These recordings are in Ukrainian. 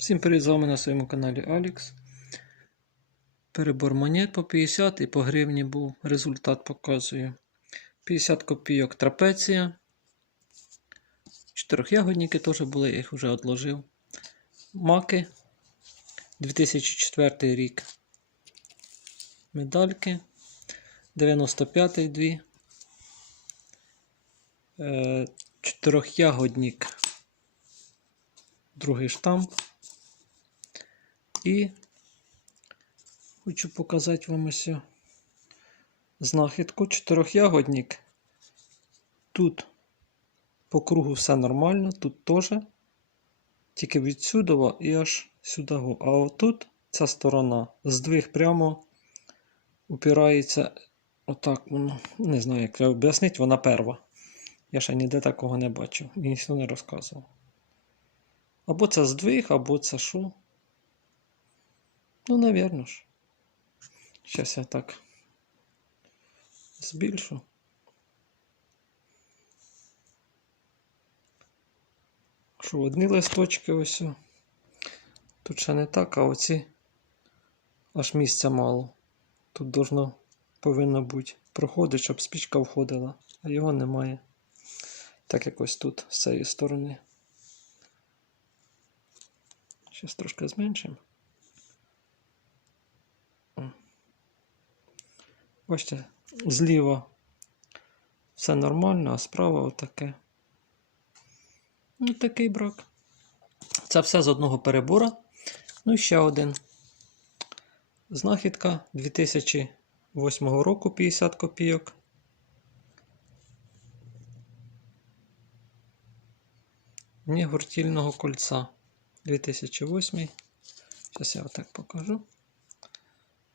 Всім привіт, з вами на своєму каналі Алікс. Перебор монет по 50 і по гривні був. Результат показую. 50 копійок трапеція. Чотирьохягодники теж були, я їх вже відложив. Маки. 2004 рік. Медальки. 95-й дві. Е, Чотирьохягодник. Другий штамп. І хочу показати вам ось знахідку чотирьохягодник. Тут по кругу все нормально, тут теж. Тільки відсюди і аж сюди. А отут ця сторона здвиг прямо упирається. Отак воно. Не знаю, як об'яснити, вона перва. Я ще ніде такого не бачив. Ніхто не розказував. Або це здвиг, або це що. Ну, навірно ж. Зараз я так збільшу. Що, одні листочки ось. Тут ще не так, а оці аж місця мало. Тут должно, повинно бути проходить, щоб спічка входила, а його немає. Так якось тут, з цієї сторони. Зараз трошки зменшимо. Бачите, зліва все нормально, а справа отаке. Ну, такий брак. Це все з одного перебора. Ну і ще один. Знахідка 2008 року 50 копійок. Ні гуртільного кольця 2008. Зараз я отак покажу.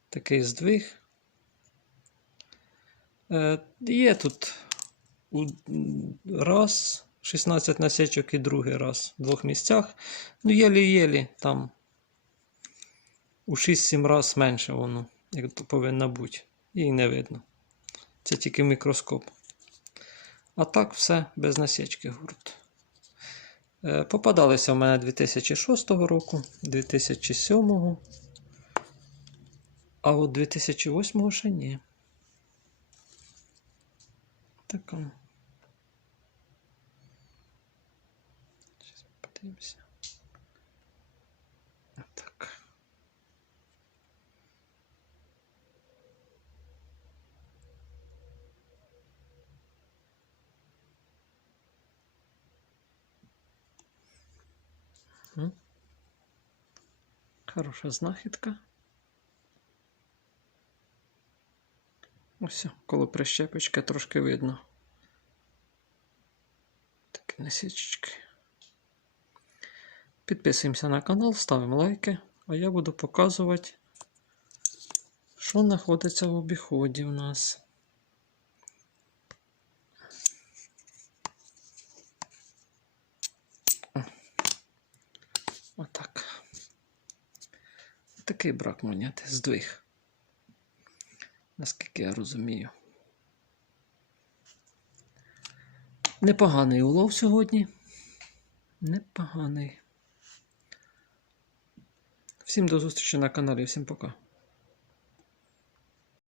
Такий здвиг. Е, Є тут раз 16 насечок і другий раз в двох місцях. Ну, єлі-єлі там у 6-7 раз менше воно, як то повинно бути. І не видно. Це тільки мікроскоп. А так все без насічки гурт. Е, Попадалися в мене 2006 року, 2007, а от 2008 ще ні. Така. Зараз подивимося. Так. М. Хороша знахідка. Ось, коло прищепочки трошки видно. Такі насічечки. Підписуємося на канал, ставимо лайки, а я буду показувати, що знаходиться в обіході в нас. Отак. Такий брак монети, здвиг. Наскільки я розумію. Непоганий улов сьогодні. Непоганий. Всім до зустрічі на каналі, всім пока.